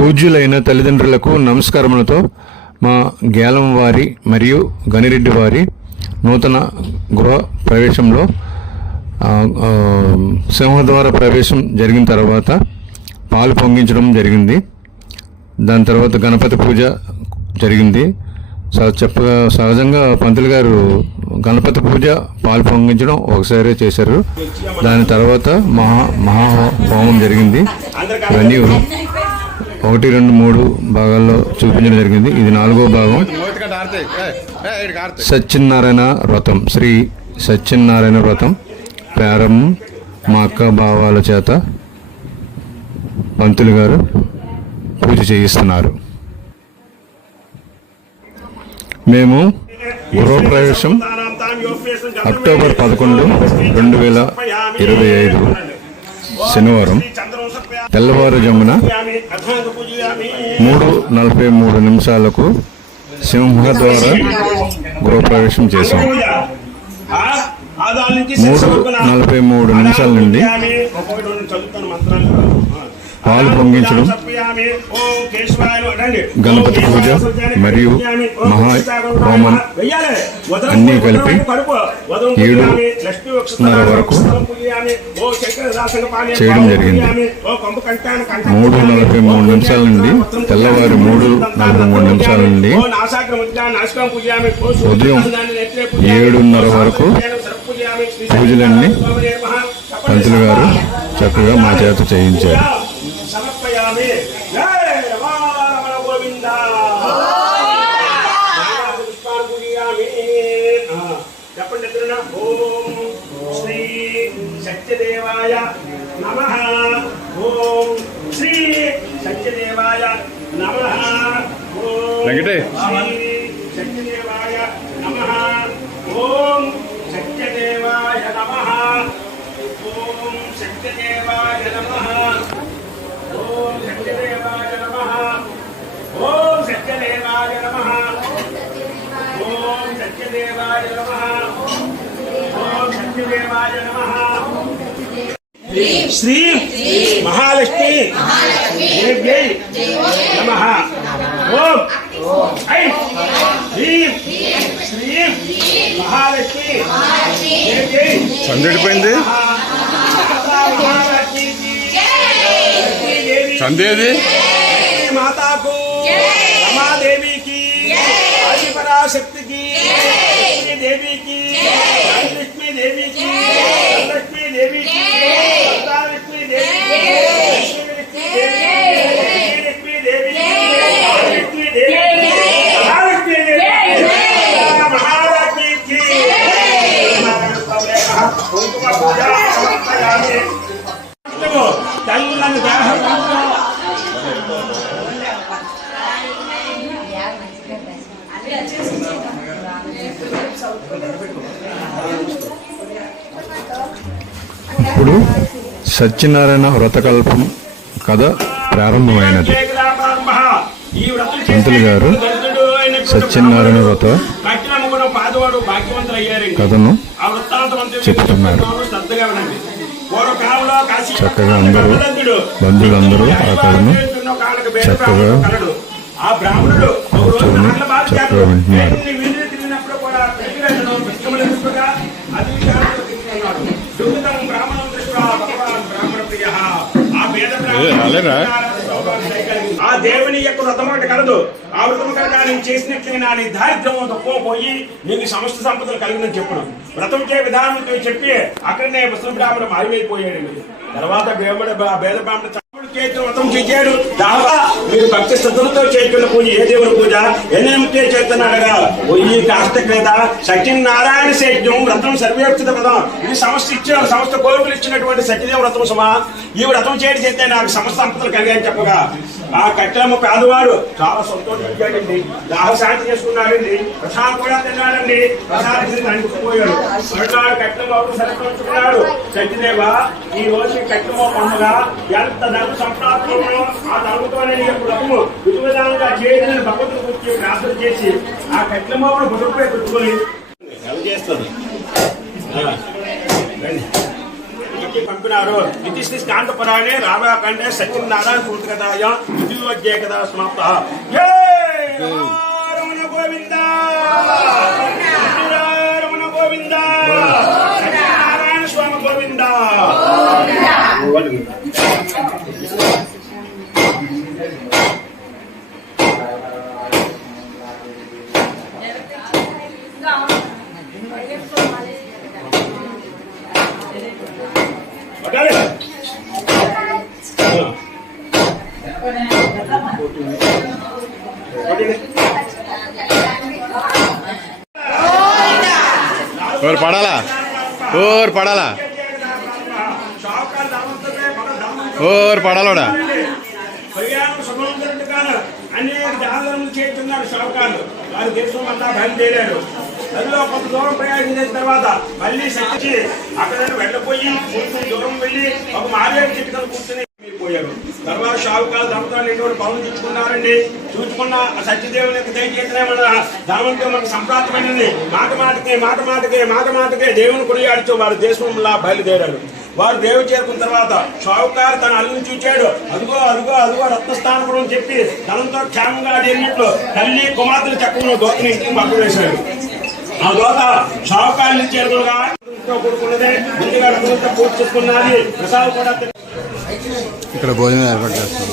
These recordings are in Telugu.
పూజ్యులైన తల్లిదండ్రులకు నమస్కారములతో మా గేలం వారి మరియు గనిరెడ్డి వారి నూతన గృహ ప్రవేశంలో సింహద్వార ప్రవేశం జరిగిన తర్వాత పాలు పొంగించడం జరిగింది. దాని తర్వాత గణపతి పూజ జరిగింది. సహజంగా పంతులు గారు గణపతి పూజ పాలు పొంగించడం ఒకసారి చేశారు. దాని తర్వాత మహా హోమం జరిగింది. ఇవన్నీ 1, 2, 3 భాగాల్లో చూపించడం జరిగింది. ఇది 4వ భాగం. సత్యనారాయణ వ్రతం, శ్రీ సత్యనారాయణ వ్రతం ప్రారంభం మా అక్క భావాల చేత పంతులు గారు పూజ చేయిస్తున్నారు. మేము గృహప్రవేశం అక్టోబర్ 11, 2025 శనివారం తెల్లవారుజామున 3:43 సింహద్వార గృహప్రవేశం చేశాం. 3:43 నుండి పాలు పొంగించడం, గణపతి పూజ మరియు మహాహోమం అన్నీ కలిపి 7:30 వరకు చేయడం జరిగింది. 3:43 నుండి తెల్లవారు 3:43 నుండి ఉదయం 7:30 వరకు పూజలన్నీ పంతులు గారు చక్కగా మా చేత చేయించారు. ఓం శ్రీ సత్యదేవాయ నమః. ఓం శ్రీ సత్యదేవాయ నమః. ఓం శ్రీ సత్యదేవాయ నమః. ఓం సత్యదేవాయ నమః. ఓం సత్యదేవాయ నమః. ఓం సత్యదేవాయ నమః. ఓం సత్యదేవాయ నమః. ఓం సత్యదేవాయ నమః. ఓం సత్యదేవాయ నమః. శ్రీ మహాలక్ష్మి దేవ్యై నమః. ఓం ఐం హ్రీం శ్రీం మహాలక్ష్మి దేవ్యై. సందేడిపోయింది సందేది మాతాకు రమాదేవికి ఆదిపరాశక్తికి దేవికి లక్ష్మీ దేవికి లక్ష్మీ దేవికి లక్ష్మీ దేవికి లక్ష్మీ దేవికి లక్ష్మీ దేవికి మహాలక్ష్మీ దేవికి మహాలక్ష్మికి కుంకుమ పూజ సమర్పయామి. తల్లులను దాహం ఇప్పుడు సత్యనారాయణ వ్రతకల్పం కథ ప్రారంభమైనది. పంతులు గారు సత్యనారాయణ వ్రత కథను చెప్తున్నారు. చక్కగా అందరూ బంధువులందరూ ఆ కథను చక్కగా కూర్చొని చక్కగా వింటున్నారు. ఆ దేవుని యొక్క వ్రతం ఒకటి కలదు. ఆ వ్రతం కనుక నేను చేసినట్లయినా నీ దారిద్ర్యం తక్కువ పోయి నీకు సమస్త సంపదలు కలిగిందని చెప్పడం వ్రతం చే విధానం చెప్పి అక్కడనే ముస్లిం బ్రాహ్మణ మారిపోయాడు. తర్వాత భేద బ్రాహ్మణ వ్రతం చేశాడు. మీరు భక్తి శ్రద్ధలతో చేస్తున్న పూజ ఏ దేవుని పూజ ఎన్నిమితే చేస్తున్నాడుగా ఈ కాస్తక్రేత సత్యనారాయణ సేద్యం వ్రతం సర్వేక్షిత వ్రతం. ఇది సమస్త కోరికలు ఇచ్చినటువంటి సత్యదేవ వ్రతం సుమా. ఈ వ్రతం చేయడం చేస్తే నాకు సమస్త సంపదలు కలిగాయని చెప్పగా ఆ కట్టెలమ్మ పేదవాడు చాలా సంతోషించాడండి. దాహశాంతి చేసుకున్నాడండి. ప్రసాదం కూడా తిన్నాడండి. ప్రసాదం అనిపిపోయాడు. మరునాడు కట్టెలమ్మ సరిపోతున్నాడు. సత్యదేవ ఈ రోజు కట్టెలమ్మ పండుగ ఎంత ధర్మ సంప్రాప్తంలో ఆ ధర్మతోనే వ్రతము విధి విధానంగా చేయడానికి భగవంతుని గురించి ప్రార్థన చేసి ఆ కట్టెలమ్మను బుధపై పెట్టుకొని చేస్తుంది. చెప్పినారు. ఇది శ్రీ స్కాంత పురాణే రామాఖండే సత్యనారాయణ కథాయ ద్వితీయోధ్యాయ కథ సమాప్త. రమణ గోవింద రమణ గోవింద సత్యనారాయణ స్వామి గోవింద. और पढ़ाला और पढ़ालोड़ा అనేక జాతరలు చేస్తున్నారు షావుకారులు. వారి దేశం అంతా బయలుదేరారు. అందులో కొంత దూరం ప్రయాణించిన తర్వాత మళ్ళీ సచ్చి అక్కడ వెళ్ళిపోయి కొంచెం దూరం వెళ్ళి ఒక మారేడు చెట్టుకలు కూర్చొని పోయారు. తర్వాత షావుకారు దంపతాలు ఎటువంటి పనులు చూసుకున్నారండి. చూసుకున్న సత్యదేవుని యొక్క దయచేతనే మన దామంతో మనకు సంప్రాప్తమైనది. మాట మాటకే దేవుని కొనియాడుతూ వారి దేశంలా బయలుదేరారు. వారు దేవు చేరుకున్న తర్వాత షావుకారు తన అల్లుని చూచాడు. అదుగో రత్నస్థానపురం చెప్పి తనంతో క్షేమంగా అడిగినట్లు తల్లి కుమార్తెలు చక్కగా దోతని ఇంటికి పంపివేశాడు. ఆ దోత షావుకారుని చేరుకుగా కూడుకున్నదే ముందుగా రత్నంతో పూర్తి చేసుకున్నది. ప్రసాద్ కూడా ఇక్కడ భోజనం ఏర్పాటు చేస్తాం.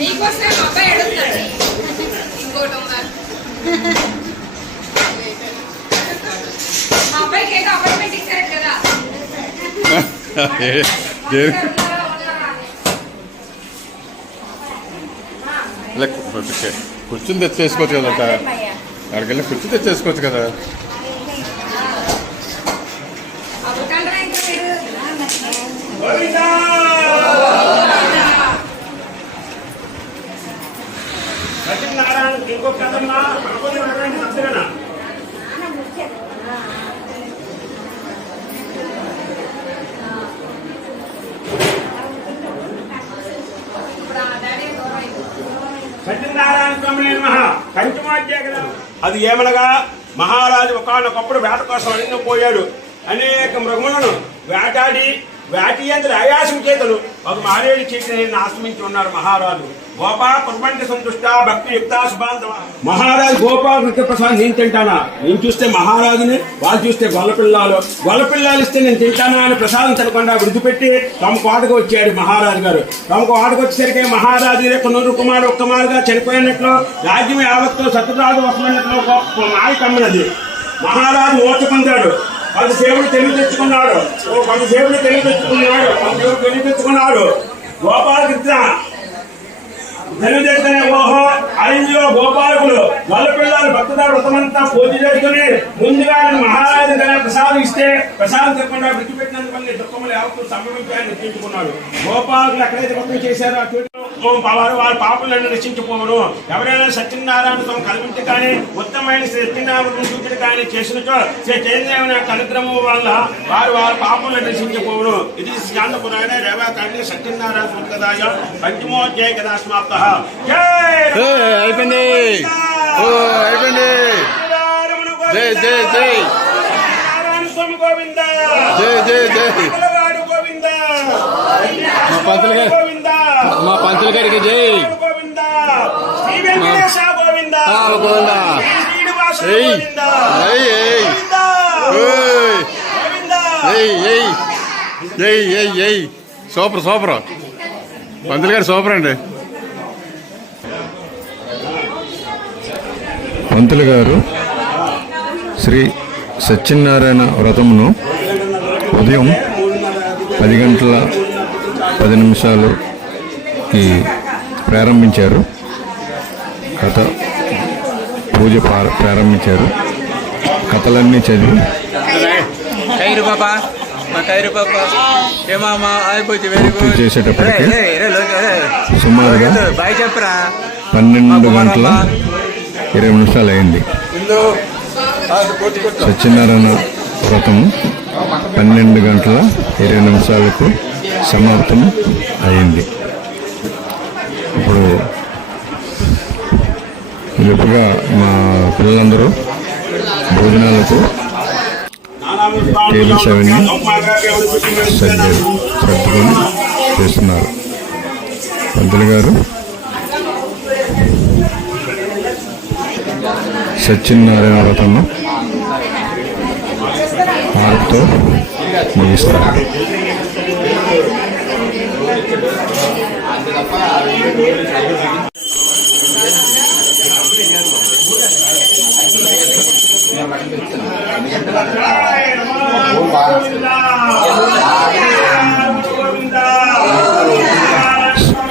నీకోసం అబ్బాయి అడుగుతాడు ఇంకోటి మా అబ్బాయికి ఏదో అపాయింట్మెంట్ ఇచ్చారు కదా. కూర్చుని తెచ్చేసుకోవచ్చు కదా. అక్కడికి వెళ్ళి కూర్చుని తెచ్చేసుకోవచ్చు కదా. సత్యనారాయణ ఇంకొక కథన్నా సత్యనా సత్యనారాయణ స్వామి పంచమాధ్యాయ కదా. అది ఏమనగా మహారాజు ఒకనొకప్పుడు వేట కోసం అరణ్యం పోయాడు. అనేక మృగములను వేటాడి వ్యాటియంత్ర ఆయాసం చేతలు ఒక మారేడు చేతిని ఆశ్రమించి ఉన్నారు మహారాజు. గోపా కుర్బంటి సంతుష్ట భక్తి యుక్త శుభాంతవ. మహారాజు గోపాల్ నృత్య ప్రసాద్ నేను తింటానా? నేను చూస్తే మహారాజుని, వాళ్ళు చూస్తే గొల్లపిల్లాలు ఇస్తే నేను తింటానా అని ప్రసాదం తినకుండా విడిచిపెట్టి తమ కోటకు వచ్చాడు మహారాజు గారు. తమ కోటకు వచ్చేసరికి మహారాజు కొన్నూరు కుమారుడు ఒక్కమారుగా చనిపోయినట్లు, రాజ్యం యావత్తు శత్రురాజు వస్తున్నట్లు ఒక మాయ కమ్మినది. మహారాజు ఓర్చ పొందాడు. 10 సేవలు తెలివి తెచ్చుకున్నాడు. గోపాలకృష్ణ తెలుగుదేశనే ఓహో అయిందో గోపాలకులు గొల్లపిల్లలు భక్తుదారు వ్రతమంతా పూజ చేసుకుని ముందుగా మహారాజు ప్రసాదం ఇస్తే ప్రసాదం చెప్పకుండా విడిచిపెట్టినందుకు కొన్ని దుఃఖములు యావత్తు సంభవించాయని నిశ్చయించుకున్నాడు. గోపాలకులు ఎక్కడైతే భక్తులు చేశారో వారి పాపలను రక్షించిపోవరు. ఎవరైనా సత్యనారాయణ స్వామి కల్పించి కానీ ఉత్తమైన సత్యనారాయణ సూచన కానీ చేసినచో చైతన్య అనుగ్రహం వల్ల వారి పాపలను రక్షించిపోవరు. ఇది శాంతపురాయణ రేవాకాండి సత్యనారాయణ స్వామి కథాయ పంచమోధ్యాయ కథా సమాప్త. అయిపోయింది. జై జై జై నారాయణ స్వామి గోవింద. జై జై జై గోవింద. మా పంతులు గారికి జై గోవింద. శ్రీ వెంకటేశ గోవింద. గోవింద. సూపర్ సూపర్ పంతులు గారు సూపర్ అండి. పంతులు గారు శ్రీ సత్యనారాయణ వ్రతమును ఉదయం 10:10 ప్రారంభించారు. కథ పూజ ప్రారంభించారు. కథలన్నీ చదివి పూర్తి చేసేటప్పటికి సుమారుగా 12 గంటల 20 నిమిషాలు అయింది. సత్యనారాయణ వ్రతం 12 గంటల 20 నిమిషాలకు సమాప్తం అయింది. ఇప్పుడు రేపుగా మా పిల్లలందరూ భోజనాలకు టేబుల్స్ అవన్నీ సర్దుకొని చేస్తున్నారు. పంతులు గారు సత్యనారాయణ వ్రతము హారతితో ముగిస్తారు.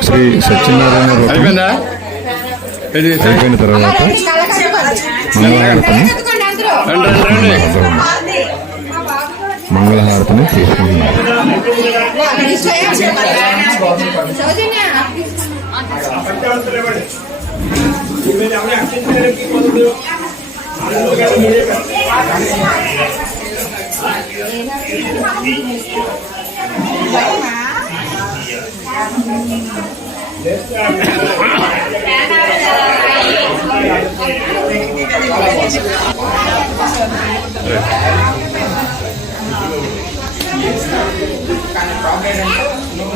శ్రీ సత్యనారాయణ వ్రతం అయిపోయిన తర్వాత మంగళహారతిని తీసుకుంటున్నారు.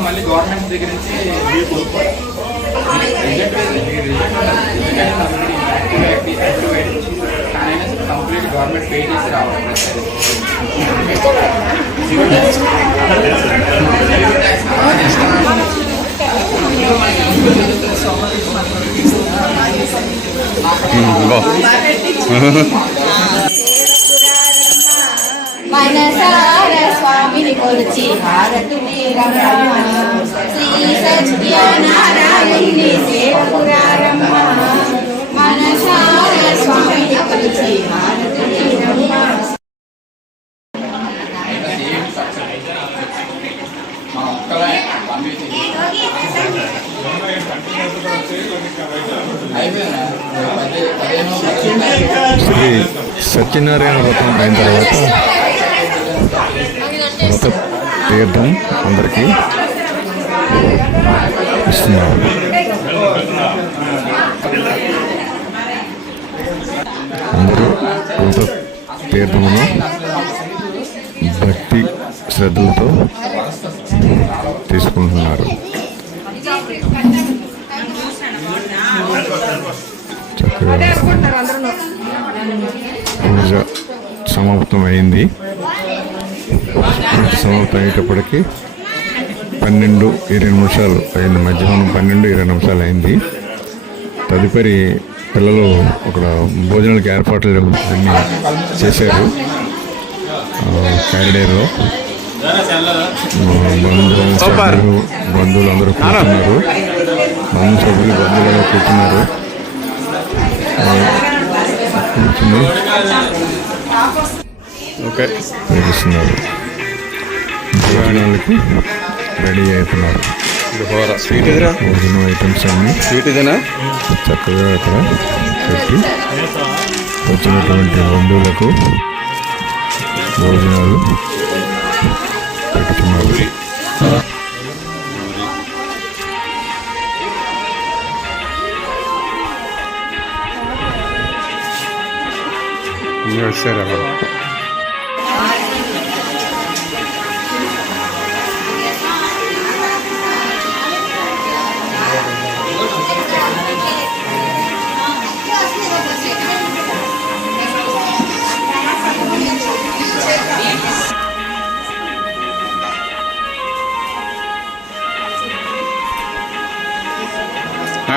మళ్ళీ గవర్నమెంట్ దగ్గర నుంచి కంప్లీట్ గవర్నమెంట్ పే చేసి రావాలి. మనసార స్వామిని కొలిచి హారతుని రమ్మ, శ్రీ సత్యనారాయణుని సేవకురారమ్మ. మనసార స్వామిని కొలిచి హారతుని రమ్మ. శ్రీ సత్యనారాయణ వ్రతం అయిన తర్వాత వ్రత తీర్థం అందరికీ ఇస్తున్నారు. అందరూ వ్రత తీర్థమును భక్తి శ్రద్ధలతో తీసుకుంటున్నారు. చక్కగా పూజ సమాప్తం అయింది. సమాప్తం అయ్యేటప్పటికి 12-20 నిమిషాలు అయింది. మధ్యాహ్నం 12-20 నిమిషాలు అయింది. తదుపరి పిల్లలు అక్కడ భోజనాలకు ఏర్పాట్లు అన్నీ చేశారు. కారిడేర్లో బంధువులు అందరూ కూర్చున్నారు. బంధువులు కూర్చున్నారు. కూర్చుని చూపిస్తున్నారు. భోజనాలకి రెడీ అవుతున్నారు. భోజనం ఐటమ్స్ అన్నీ చక్కగా అక్కడ పెట్టి వచ్చినటువంటి బంధువులకు భోజనాలు పెట్టుతున్నారు. వచ్చారా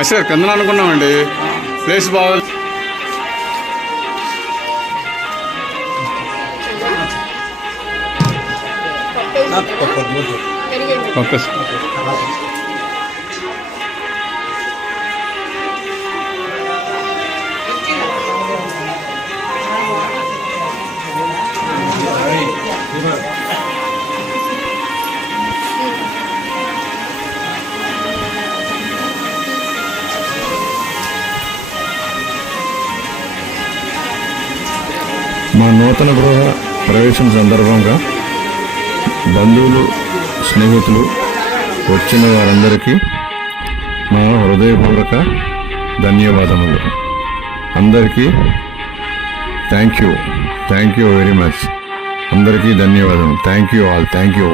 సార్ కింద అనుకున్నామండి. ప్లేస్ బాగా ఓకే సార్. మా నూతన గృహ ప్రవేశం సందర్భంగా బంధువులు స్నేహితులు వచ్చిన వారందరికీ మా హృదయపూర్వక ధన్యవాదములు. అందరికీ థ్యాంక్ యూ వెరీ మచ్. అందరికీ ధన్యవాదం. Thank you all. Thank you.